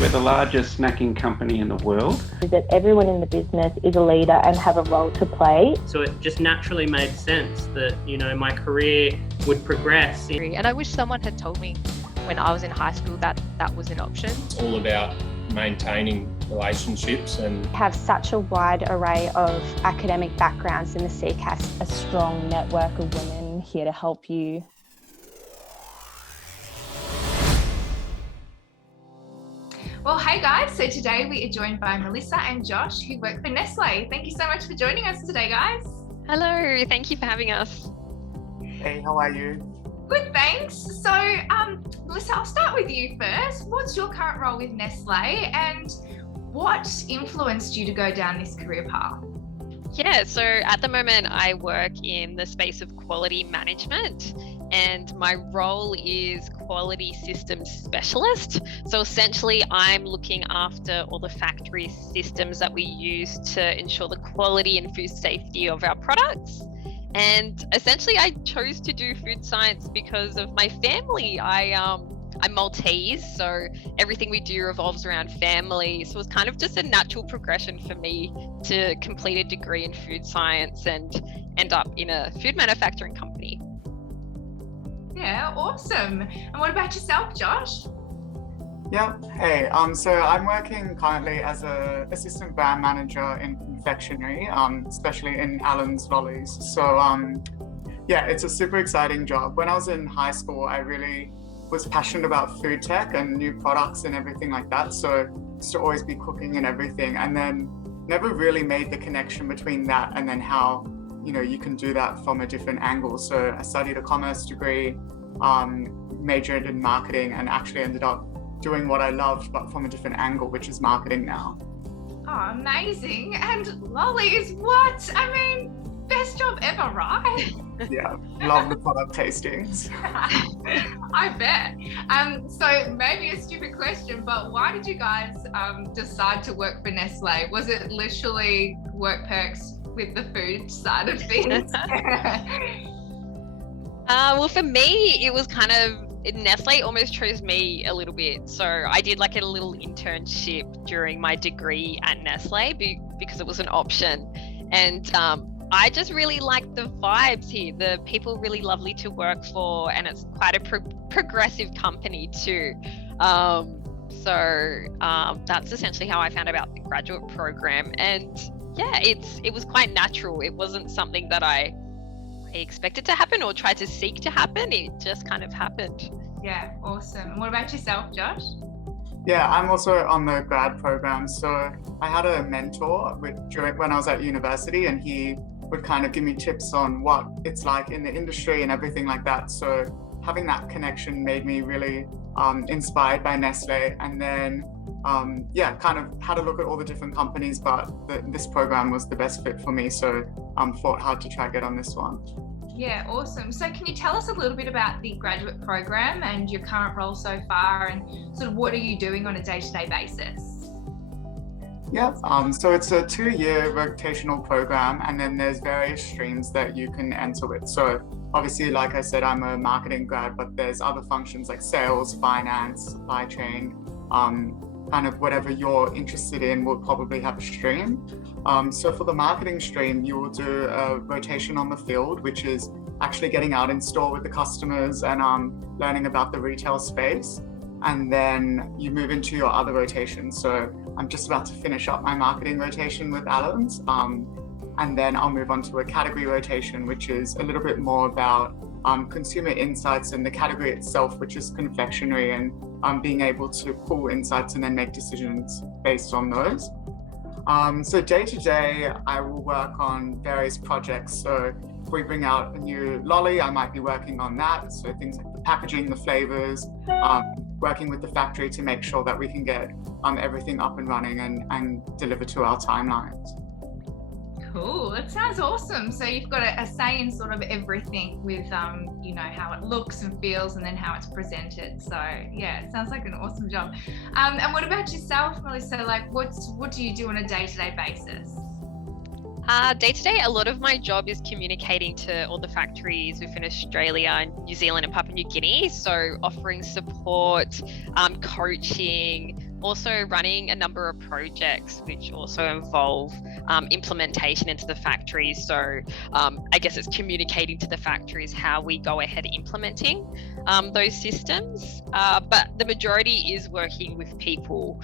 We're the largest snacking company in the world. That everyone in the business is a leader and have a role to play. So it just naturally made sense that, my career would progress. And I wish someone had told me when I was in high school that that was an option. It's all about maintaining relationships and have such a wide array of academic backgrounds in the CCAS. A strong network of women here to help you. Well, hey guys, so today we are joined by Melissa and Josh who work for Nestlé. Thank you so much for joining us today, guys. Hello, thank you for having us. Hey, how are you? Good, thanks. So, Melissa, I'll start with you first. What's your current role with Nestlé and what influenced you to go down this career path? Yeah, so at the moment I work in the space of quality management and my role is quality systems specialist. So essentially I'm looking after all the factory systems that we use to ensure the quality and food safety of our products. And essentially I chose to do food science because of my family. I'm Maltese, so everything we do revolves around family. So it was kind of just a natural progression for me to complete a degree in food science and end up in a food manufacturing company. Yeah, awesome. And what about yourself, Josh? Yeah, hey, so I'm working currently as an assistant brand manager in confectionery, especially in Allen's Lollies. So yeah, it's a super exciting job. When I was in high school, I really was passionate about food tech and new products and everything like that. So used to always be cooking and everything, and then never really made the connection between that and then how, you can do that from a different angle. So I studied a commerce degree, majored in marketing, and actually ended up doing what I loved, but from a different angle, which is marketing now. Oh, amazing. And lollies, what? I mean, best job ever, right? Yeah, love the product tastings. I bet. So maybe a stupid question, but why did you guys decide to work for Nestlé? Was it literally work perks with the food side of things? Well, for me, it was kind of, Nestlé almost chose me a little bit. So I did like a little internship during my degree at Nestlé because it was an option. And I just really like the vibes here. The people are really lovely to work for, and it's quite a progressive company too. So that's essentially how I found about the graduate program. And yeah, it was quite natural. It wasn't something that I expected to happen or tried to seek to happen. It just kind of happened. Yeah, awesome. And what about yourself, Josh? Yeah, I'm also on the grad program. So I had a mentor when I was at university, and he would kind of give me tips on what it's like in the industry and everything like that. So having that connection made me really inspired by Nestlé. And then, kind of had a look at all the different companies, but this program was the best fit for me. So fought hard to try get on this one. Yeah, awesome. So can you tell us a little bit about the graduate program and your current role so far, and sort of what are you doing on a day-to-day basis? Yeah, so it's a 2-year rotational program, and then there's various streams that you can enter with. So obviously, like I said, I'm a marketing grad, but there's other functions like sales, finance, supply chain, kind of whatever you're interested in will probably have a stream. So for the marketing stream, you will do a rotation on the field, which is actually getting out in store with the customers and learning about the retail space. And then you move into your other rotations. So I'm just about to finish up my marketing rotation with Allen's. And then I'll move on to a category rotation, which is a little bit more about consumer insights and the category itself, which is confectionery, and being able to pull insights and then make decisions based on those. So day to day, I will work on various projects. So if we bring out a new lolly, I might be working on that. So things like the packaging, the flavors, working with the factory to make sure that we can get everything up and running and deliver to our timelines. Cool, that sounds awesome. So you've got a say in sort of everything with, how it looks and feels and then how it's presented. So yeah, it sounds like an awesome job. And what about yourself, Melissa? Like what do you do on a day-to-day basis? Day to day, a lot of my job is communicating to all the factories within Australia and New Zealand and Papua New Guinea. So offering support, coaching, also running a number of projects which also involve implementation into the factories. So I guess it's communicating to the factories how we go ahead implementing those systems. But the majority is working with people.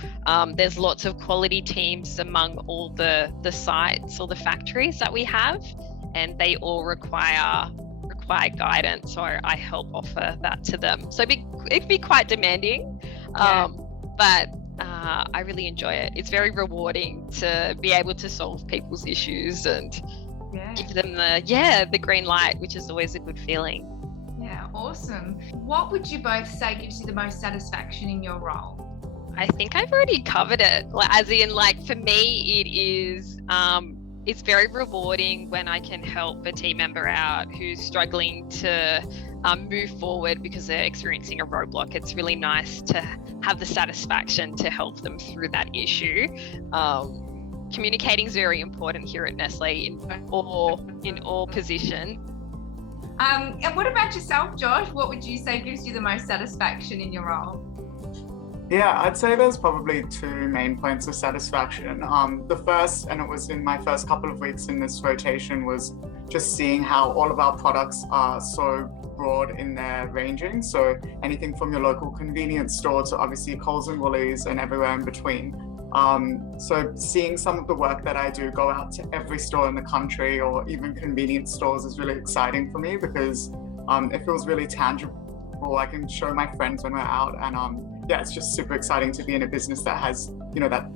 There's lots of quality teams among all the sites or the factories that we have, and they all require guidance, so I help offer that to them. So it'd be quite demanding, but I really enjoy it. It's very rewarding to be able to solve people's issues and give them the green light, which is always a good feeling. Yeah, awesome. What would you both say gives you the most satisfaction in your role? I think I've already covered it. As in, for me, it is it's very rewarding when I can help a team member out who's struggling to move forward because they're experiencing a roadblock. It's really nice to have the satisfaction to help them through that issue. Communicating is very important here at Nestlé in all positions. And what about yourself, Josh? What would you say gives you the most satisfaction in your role? Yeah, I'd say there's probably two main points of satisfaction. The first, and it was in my first couple of weeks in this rotation, was just seeing how all of our products are so broad in their ranging. So anything from your local convenience store to obviously Coles and Woolies and everywhere in between. So seeing some of the work that I do go out to every store in the country or even convenience stores is really exciting for me because it feels really tangible. I can show my friends when we're out, and it's just super exciting to be in a business that has, that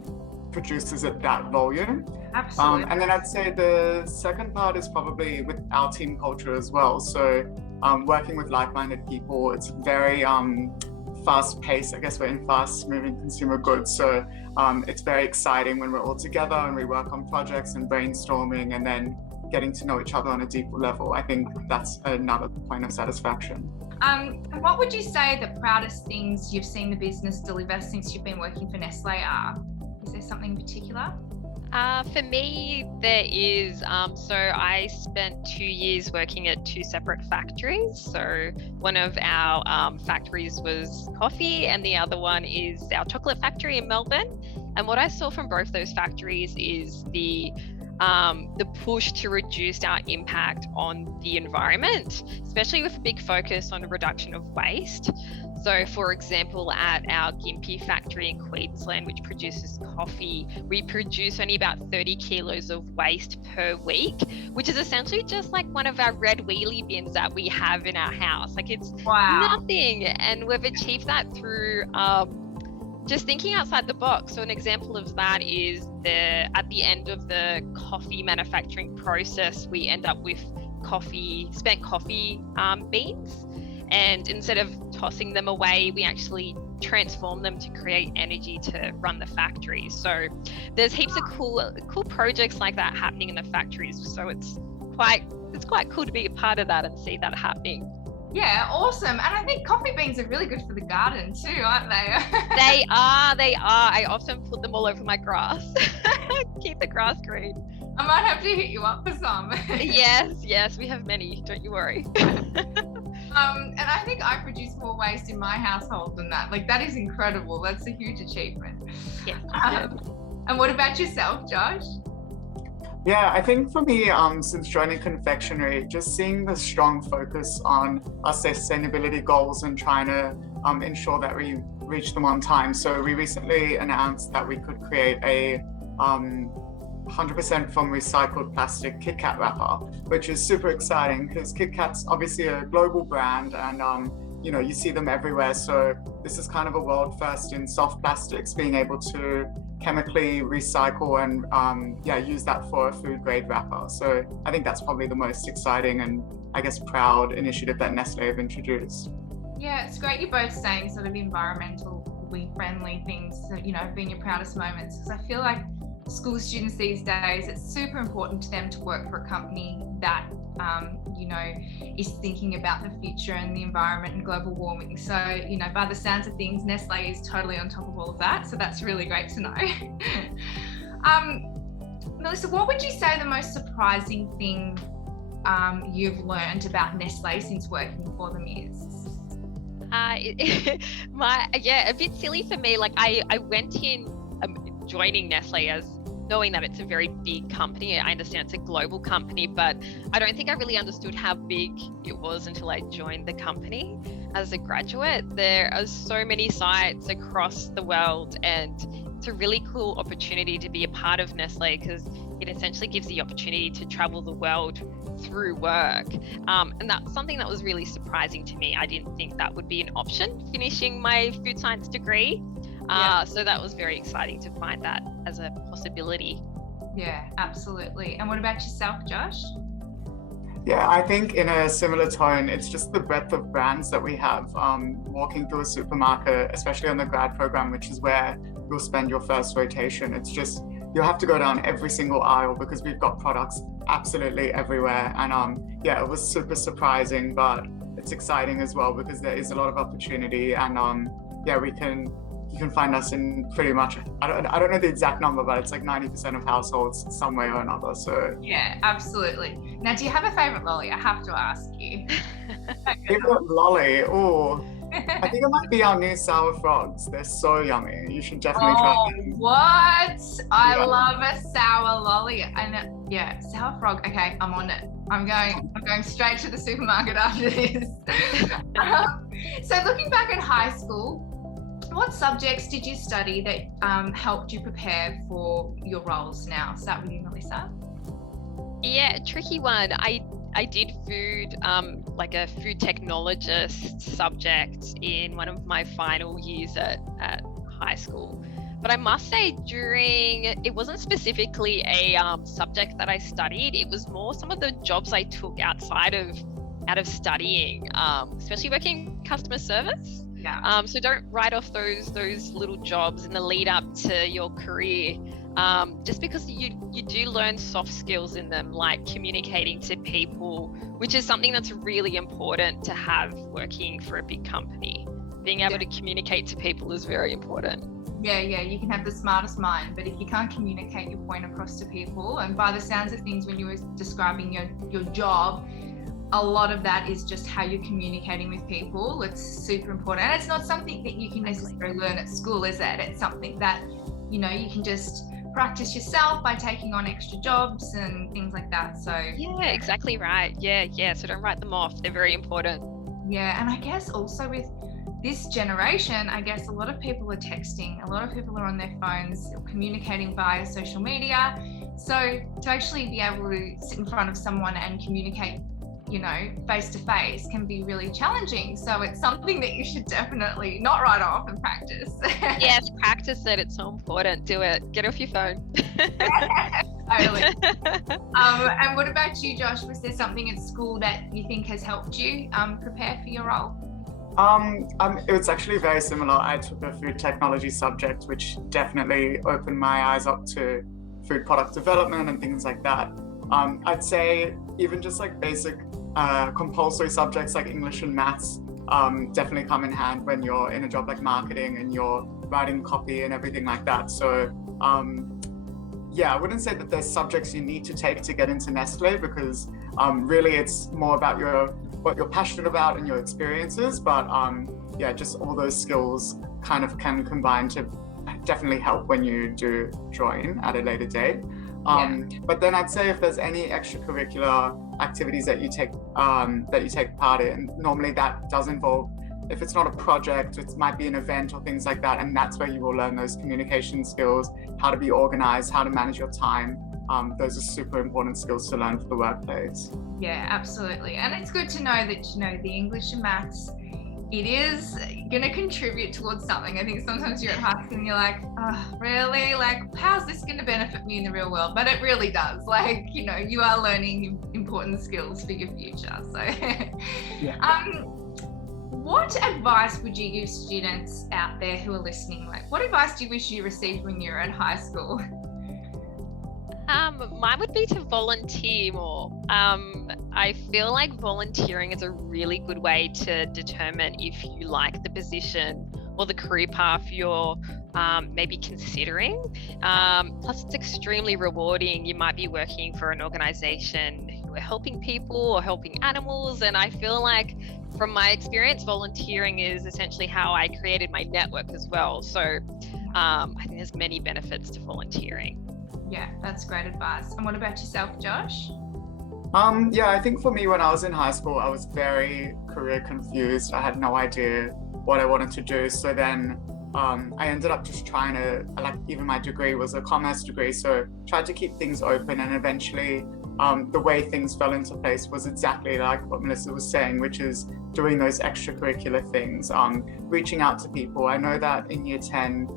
produces at that volume. Absolutely. And then I'd say the second part is probably with our team culture as well. So working with like-minded people, it's very fast-paced. I guess we're in fast-moving consumer goods, so it's very exciting when we're all together and we work on projects and brainstorming and then getting to know each other on a deeper level. I think that's another point of satisfaction. And what would you say the proudest things you've seen the business deliver since you've been working for Nestlé are? Is there something in particular? For me, there is. So I spent 2 years working at 2 separate factories. So one of our factories was coffee and the other one is our chocolate factory in Melbourne. And what I saw from both those factories is the push to reduce our impact on the environment, especially with a big focus on the reduction of waste. So for example, at our Gympie factory in Queensland, which produces coffee, we produce only about 30 kilos of waste per week, which is essentially just like one of our red wheelie bins that we have in our house. It's nothing. And we've achieved that through just thinking outside the box. So an example of that is at the end of the coffee manufacturing process, we end up with spent coffee beans. And instead of tossing them away, we actually transform them to create energy to run the factories. So there's heaps of cool projects like that happening in the factories. So it's quite cool to be a part of that and see that happening. Yeah, awesome. And I think coffee beans are really good for the garden too, aren't they? They are. I often put them all over my grass. Keep the grass green. I might have to hit you up for some. Yes, we have many, don't you worry. And I think I produce more waste in my household than that. That is incredible. That's a huge achievement. Yeah. And what about yourself, Josh? Yeah, I think for me, since joining confectionery, just seeing the strong focus on our sustainability goals and trying to ensure that we reach them on time. So we recently announced that we could create a 100% from recycled plastic Kit Kat wrapper, which is super exciting because Kit Kat's obviously a global brand and you see them everywhere. So this is kind of a world first in soft plastics, being able to chemically recycle and use that for a food grade wrapper. So I think that's probably the most exciting and I guess proud initiative that Nestlé have introduced. Yeah, it's great you're both saying sort of environmentally friendly things that, have been your proudest moments, because I feel like school students these days, it's super important to them to work for a company that is thinking about the future and the environment and global warming. So, by the sounds of things, Nestlé is totally on top of all of that. So that's really great to know. Melissa, what would you say the most surprising thing you've learned about Nestlé since working for them is? A bit silly for me. Like I went in joining Nestlé as knowing that it's a very big company. I understand it's a global company, but I don't think I really understood how big it was until I joined the company as a graduate. There are so many sites across the world, and it's a really cool opportunity to be a part of Nestlé because it essentially gives the opportunity to travel the world through work. And that's something that was really surprising to me. I didn't think that would be an option finishing my food science degree. So that was very exciting to find that as a possibility. Yeah, absolutely. And what about yourself, Josh? Yeah, I think in a similar tone, it's just the breadth of brands that we have. Walking through a supermarket, especially on the grad program, which is where you'll spend your first rotation, it's just, you'll have to go down every single aisle because we've got products absolutely everywhere. And yeah, it was super surprising, but it's exciting as well because there is a lot of opportunity. And yeah, you can find us in pretty much, I don't know the exact number, but it's like 90% of households some way or another. So yeah, absolutely. Now, do you have a favorite lolly? I have to ask you. favorite lolly? Oh, I think it might be our new sour frogs. They're so yummy. You should definitely try them. What? I love a sour lolly. And yeah, sour frog. Okay, I'm on it. I'm going straight to the supermarket after this. So looking back at high school, what subjects did you study that helped you prepare for your roles now? Start with you, Melissa. Yeah, a tricky one. I did food, like a food technologist subject in one of my final years at high school. But I must say it wasn't specifically a subject that I studied. It was more some of the jobs I took outside of studying, especially working in customer service. Yeah. So don't write off those little jobs in the lead up to your career, just because you do learn soft skills in them, like communicating to people, which is something that's really important to have working for a big company. Being able to communicate to people is very important. Yeah, you can have the smartest mind, but if you can't communicate your point across to people, and by the sounds of things, when you were describing your job, a lot of that is just how you're communicating with people. It's super important. And it's not something that you can necessarily learn at school, is it? It's something that, you can just practice yourself by taking on extra jobs and things like that. So yeah, exactly right. Yeah. So don't write them off. They're very important. Yeah, and I guess also with this generation, I guess a lot of people are texting. A lot of people are on their phones, communicating via social media. So to actually be able to sit in front of someone and communicate face to face can be really challenging. So it's something that you should definitely not write off and practice. Yes, practice it. It's so important. Do it. Get off your phone. Totally. And what about you, Josh? Was there something at school that you think has helped you prepare for your role? It was actually very similar. I took a food technology subject, which definitely opened my eyes up to food product development and things like that. I'd say even just like basic compulsory subjects like English and maths definitely come in hand when you're in a job like marketing and you're writing copy and everything like that. So yeah, I wouldn't say that there's subjects you need to take to get into Nestlé because really it's more about what you're passionate about and your experiences. But yeah, just all those skills kind of can combine to definitely help when you do join at a later date. But then I'd say if there's any extracurricular activities that you take part in, normally that does involve, if it's not a project, it might be an event or things like that, and that's where you will learn those communication skills, how to be organized, how to manage your time. Those are super important skills to learn for the workplace. Yeah, absolutely. And it's good to know that, the English and maths, it is going to contribute towards something. I think sometimes you're at high school and you're like, oh, really? Like, how's this going to benefit me in the real world? But it really does. Like, you are learning important skills for your future. So, what advice would you give students out there who are listening? Like, what advice do you wish you received when you were in high school? Mine would be to volunteer more. I feel like volunteering is a really good way to determine if you like the position or the career path you're maybe considering. Plus, it's extremely rewarding. You might be working for an organization who are helping people or helping animals, and I feel like from my experience, volunteering is essentially how I created my network as well. So I think there's many benefits to volunteering. Yeah, that's great advice. And what about yourself, Josh? Yeah, I think for me, when I was in high school, I was very career confused. I had no idea what I wanted to do. So then I ended up just trying to, like, even my degree was a commerce degree, so tried to keep things open, and eventually the way things fell into place was exactly like what Melissa was saying, which is doing those extracurricular things, reaching out to people. I know that in year 10,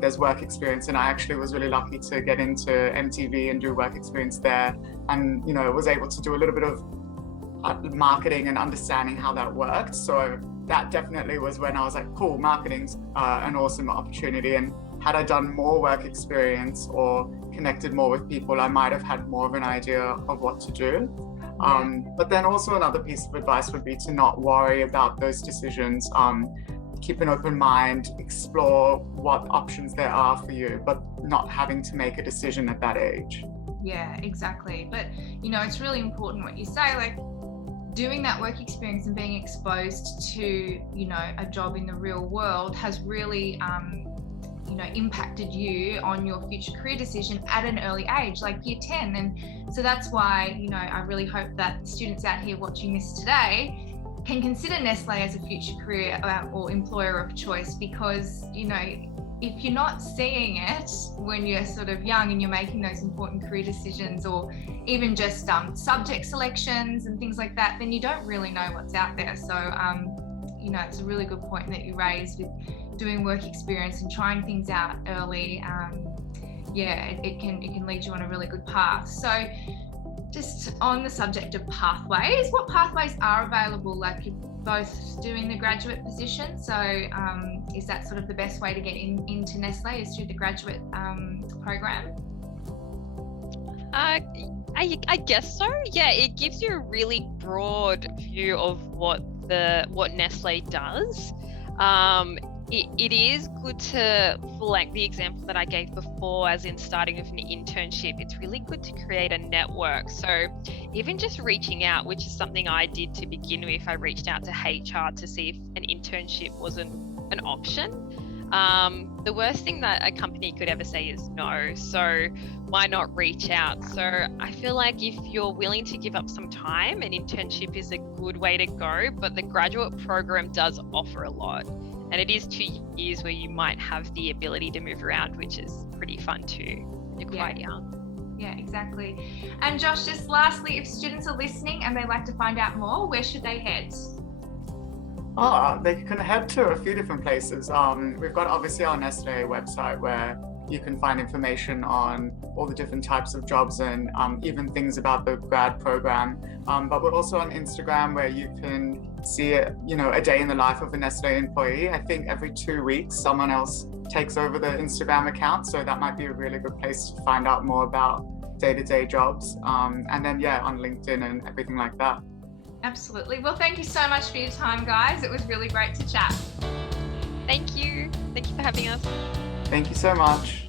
there's work experience, and I actually was really lucky to get into MTV and do work experience there, and was able to do a little bit of marketing and understanding how that worked. So that definitely was when I was like, cool, marketing's an awesome opportunity. And had I done more work experience or connected more with people, I might have had more of an idea of what to do. But then also another piece of advice would be to not worry about those decisions. Keep an open mind, explore what options there are for you, but not having to make a decision at that age. Yeah, exactly. But it's really important what you say, like doing that work experience and being exposed to a job in the real world has really impacted you on your future career decision at an early age, like year 10. And so that's why I really hope that students out here watching this today can consider Nestlé as a future career or employer of choice, because if you're not seeing it when you're sort of young and you're making those important career decisions, or even just subject selections and things like that, then you don't really know what's out there. So it's a really good point that you raised with doing work experience and trying things out early. It can lead you on a really good path. So just on the subject of pathways, what pathways are available? Like, you're both doing the graduate position, so is that sort of the best way to get into Nestlé, is through the graduate program? I guess so. Yeah, it gives you a really broad view of what Nestlé does. It is good to, for like the example that I gave before, as in starting with an internship, it's really good to create a network. So even just reaching out, which is something I did to begin with, I reached out to HR to see if an internship was an option. The worst thing that a company could ever say is no, so why not reach out? So I feel like if you're willing to give up some time, an internship is a good way to go, but the graduate program does offer a lot. And it is 2 years where you might have the ability to move around, which is pretty fun too when you're quite young. Yeah, exactly. And Josh, just lastly, if students are listening and they'd like to find out more, where should they head? They can head to a few different places. We've got obviously our Nestlé website where you can find information on all the different types of jobs and even things about the grad program. But we're also on Instagram, where you can see a day in the life of a Nestlé employee. I think every 2 weeks someone else takes over the Instagram account, so that might be a really good place to find out more about day-to-day jobs. And then on LinkedIn and everything like that. Absolutely. Well, thank you so much for your time, guys. It was really great to chat. Thank you for having us. Thank you so much.